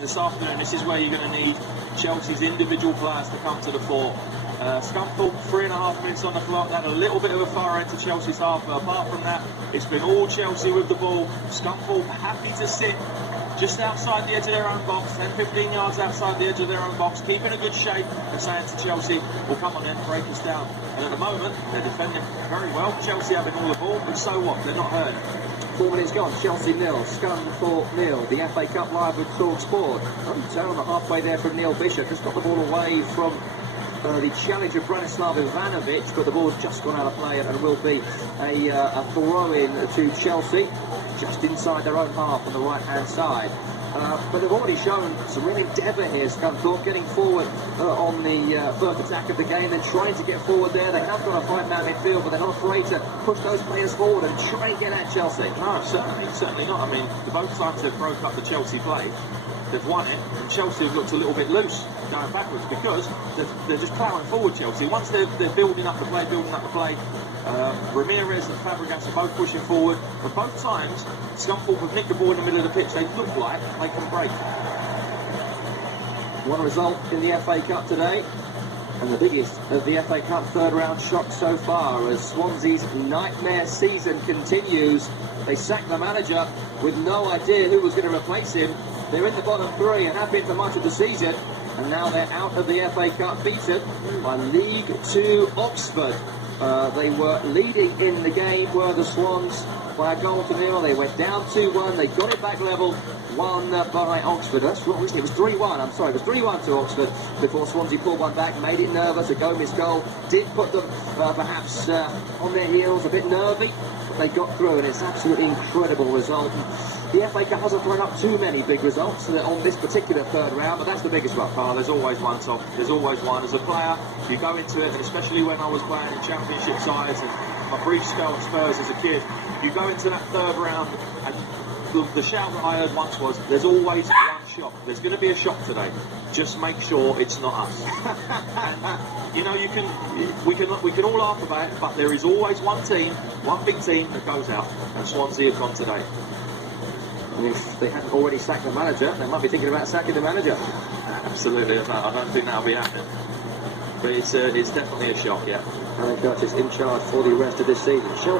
This afternoon, this is where you're going to need Chelsea's individual players to come to the fore. Scunthorpe, 3.5 minutes on the clock. They had a little bit of a fire end to Chelsea's half, but apart from that, it's been all Chelsea with the ball. Scunthorpe happy to sit just outside the edge of their own box, 10-15 yards outside the edge of their own box, keeping a good shape and saying to Chelsea, well, come on then, break us down. And at the moment, they're defending very well. Chelsea having all the ball, but so what? They're not hurting. 4 minutes gone, Chelsea 0, Scunthorpe 0. The FA Cup live with Talk Sport. Turn halfway there from Neil Bishop. Just got the ball away from the challenger Branislav Ivanovic, but the ball's just gone out of play and will be a throw-in to Chelsea, just inside their own half on the right-hand side. But they've already shown some real endeavour here, Scunthorpe, getting forward on the first attack of the game, then trying to get forward there. They have got a 5-man midfield, but they're not afraid to push those players forward and try and get at Chelsea. No, certainly not. I mean, both times they've broke up the Chelsea play, they've won it, and Chelsea have looked a little bit loose going backwards because they're just ploughing forward, Chelsea. Once they're building up the play, Ramirez and Fabregas are both pushing forward, but both times Scunthorpe have nicked the ball in the middle of the pitch. They look like they can break. One result in the FA Cup today, and the biggest of the FA Cup third round shocks so far as Swansea's nightmare season continues. They sacked the manager with no idea who was going to replace him. They're in the bottom three and have been for much of the season, and now they're out of the FA Cup, beaten by League 2 Oxford. They were leading in the game, were the Swans, by a 1-0. They went down 2-1, they got it back level, won by Oxford. That's wrong, isn't it? It was 3-1, I'm sorry, it was 3-1 to Oxford before Swansea pulled one back, made it nervous. A Gomez goal did put them perhaps on their heels, a bit nervy, but they got through, and it's an absolutely incredible result. The FA Cup hasn't thrown up too many big results on this particular third round, but that's the biggest one. Oh, there's always one, Tom. There's always one. As a player, you go into it, and especially when I was playing in championship sides and my brief spell at Spurs as a kid, you go into that third round, and the shout that I heard once was, there's always one shock. There's going to be a shock today. Just make sure it's not us. And, you know, we can all laugh about it, but there is always one team, one big team that goes out, and Swansea have gone today. And if they hadn't already sacked the manager, they might be thinking about sacking the manager. Absolutely, I don't think that'll be happening. But it's definitely a shock, yeah. Alan Curtis in charge for the rest of this season. Chelsea